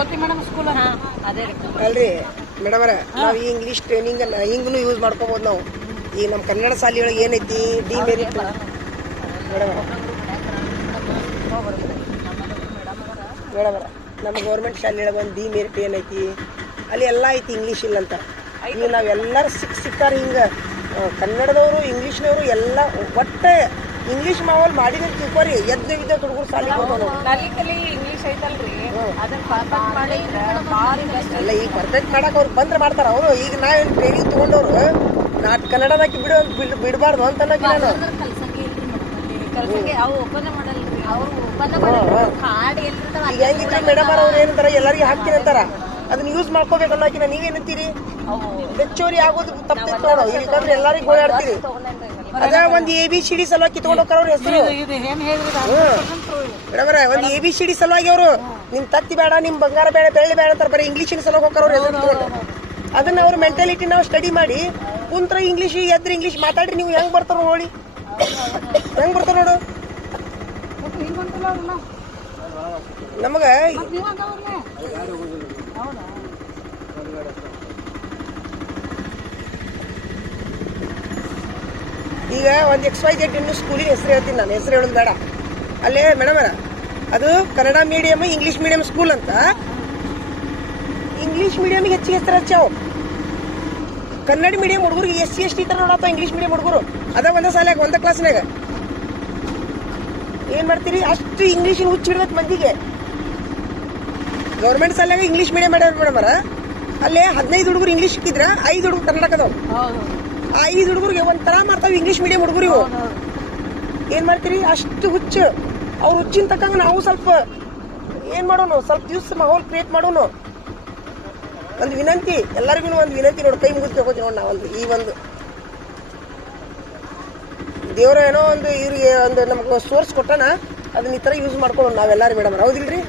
ಜ್ಯೋತಿ madam school ಅದೇ ಅಲ್ರಿ ಮೇಡಮರ ನಾವು ಈ ಇಂಗ್ಲೀಷ್ ಟ್ರೈನಿಂಗ್ ಹಿಂಗೂ ಯೂಸ್ ಮಾಡ್ಕೋಬೋದು ನಾವು. ಈಗ ನಮ್ಮ ಕನ್ನಡ ಶಾಲೆಯೊಳಗೆ ಏನೈತಿ ಡಿಮೆರಿಟ್ ಮೇಡಮರ ನಮ್ಮ ಗೌರ್ಮೆಂಟ್ ಶಾಲೆಯೊಳಗೆ ಒಂದು ಡಿಮೆರಿಟ್ ಏನೈತಿ ಅಲ್ಲಿ ಎಲ್ಲ ಐತಿ ಇಂಗ್ಲೀಷ್ ಇಲ್ಲ ಅಂತ. ಈಗ ನಾವೆಲ್ಲರೂ ಸಿಕ್ತಾರೆ ಹಿಂಗೆ ಕನ್ನಡದವರು ಇಂಗ್ಲೀಷ್ನವರು ಎಲ್ಲ ಒಟ್ಟೆ ಇಂಗ್ಲೀಷ್ ಮಾವಲ್ ಮಾಡಿದ್ರೆ ತಿಳ್ಕೊರಿ ಎದ್ದು ಇದ್ದ ಹುಡುಗರು ಶಾಲೆಗೆ ಹೋಗೋಣ. ಅಲ್ಲ ಈಗ ಪರ್ಫೆಕ್ಟ್ ಮಾಡಕ್ಕೆ ಅವ್ರು ಬಂದ್ರೆ ಮಾಡ್ತಾರ ಅವರು. ಈಗ ನಾವೇನು ಟ್ರೈನಿಂಗ್ ತೊಗೊಂಡವ್ರು ಕನ್ನಡದಾಕಿ ಬಿಡಬಾರ್ದು ಅಂತ ನಾನು ಈಗ ಹೆಂಗಿದ್ರೆ ಮೇಡಮ್ ಅವ್ರು ಏನಂತಾರ ಎಲ್ಲರಿಗೂ ಹಾಕ್ತೀನಿ ಅಂತಾರ, ಅದನ್ನ ಯೂಸ್ ಮಾಡ್ಕೋಬೇಕು ಅನ್ನೋಕಿನ ನೀವೇನಂತೀರಿ? ಹೆಚ್ಚುವರಿ ಆಗೋದು ತಪ್ಪಿತ್ತು ನೋಡು. ಇಲ್ಲಂದ್ರೆ ಎಲ್ಲರಿಗೂ ಗೋಳಾಡ್ತೀರಿ. ಅದ ಒಂದು ABCD ಸಲುವಾಗಿ ಕಿತ್ಕೊಂಡು ಹೋಗ್ತಾರ ಅವ್ರ ಹೆಸರು ಮೇಡಮ್ರ. ಒಂದು ABCD ಸಲುವಾಗಿ ಅವರು ನಿಮ್ ತತ್ತಿ ಬೇಡ, ನಿಮ್ ಬಂಗಾರ ಬೇಡ, ಬೆಳ್ಳಿ ಬೇಡ ಅಂತಾರೆ. ಬರೀ ಇಂಗ್ಲೀಷಿನ ಸಲುವಾಗಿ ಹೋಗ್ತಾರ ಅವ್ರ ಹೆಸರು. ಅದನ್ನ ಅವ್ರ ಮೆಂಟಾಲಿಟಿ ನಾವು ಸ್ಟಡಿ ಮಾಡಿ ಕುಂತ್ರ ಇಂಗ್ಲೀಷ್ ಎದ್ರ ಇಂಗ್ಲೀಷ್ ಮಾತಾಡ್ರಿ ನೀವು ಹೆಂಗ್ ಬರ್ತಾರ ನೋಡಿ, ಹೆಂಗ್ ಬರ್ತಾರ ನೋಡು. ನಮಗ ಈಗ ಒಂದು XYZ ಇನ್ನು ಸ್ಕೂಲಿನ ಹೆಸರು ಹೇಳ್ತೀನಿ ನಾನು, ಹೆಸರು ಹೇಳೋದು ಬೇಡ. ಅಲ್ಲೇ ಮೇಡಮರ ಅದು Kannada medium English medium school ಅಂತ. ಇಂಗ್ಲೀಷ್ ಮೀಡಿಯಮ್ಗೆ ಹೆಚ್ಚಿಗೆ ಹೆಸರು ಹಚ್ಚಾವು. ಕನ್ನಡ ಮೀಡಿಯಂ ಹುಡುಗರಿಗೆ SC ST ತರ ನೋಡತ್ತ ಇಂಗ್ಲೀಷ್ ಮೀಡಿಯಂ ಹುಡುಗರು. ಅದ ಒಂದೇ ಶಾಲೆಯಾಗ ಒಂದೇ ಕ್ಲಾಸ್ನಾಗ ಏನ್ ಮಾಡ್ತೀರಿ? ಅಷ್ಟು ಇಂಗ್ಲೀಷಿನ ಹುಚ್ಚಿಡ್ಬೇಕು ಮಂದಿಗೆ. ಗೌರ್ಮೆಂಟ್ ಶಾಲೆಯಾಗ ಇಂಗ್ಲೀಷ್ ಮೀಡಿಯಂ ಮಾಡ್ಯಾರ ಮೇಡಮರ. ಅಲ್ಲೇ 15 ಹುಡುಗರು ಇಂಗ್ಲೀಷ್ ಸಿಕ್ಕಿದ್ರ 5 ಹುಡುಗರು ಕನ್ನಡಕದವ್. ಆ 5 ಹುಡುಗರಿಗೆ ಒಂಥರ ಮಾಡ್ತಾವ ಇಂಗ್ಲೀಷ್ ಮೀಡಿಯಂ ಹುಡುಗರು. ಇವು ಏನ್ ಮಾಡ್ತೀರಿ? ಅಷ್ಟು ಹುಚ್ಚು. ಅವ್ರು ಹುಚ್ಚಿನ ತಕ್ಕಂಗ ನಾವು ಸ್ವಲ್ಪ ಏನ್ ಮಾಡೋನು, ಸ್ವಲ್ಪ ದಿವ್ಸ ಮಾಹೋಲ್ ಕ್ರಿಯೇಟ್ ಮಾಡೋನು. ಒಂದು ವಿನಂತಿ ಎಲ್ಲರಿಗೂ, ಒಂದು ವಿನಂತಿ ನೋಡಿ, ಕೈ ಮುಗಿದು ತಗೋತೀವಿ ನೋಡಿ ನಾವೊಂದು. ಈ ಒಂದು ದೇವ್ರ ಏನೋ ಒಂದು ಇವ್ರಿಗೆ ಒಂದು ನಮ್ಗೆ ಸೋರ್ಸ್ ಕೊಟ್ಟನ, ಅದನ್ನ ಈ ಥರ ಯೂಸ್ ಮಾಡ್ಕೊಳ್ಳೋಣ ನಾವೆಲ್ಲರೂ ಮೇಡಮ್. ಹೌದಿಲ್ರಿ?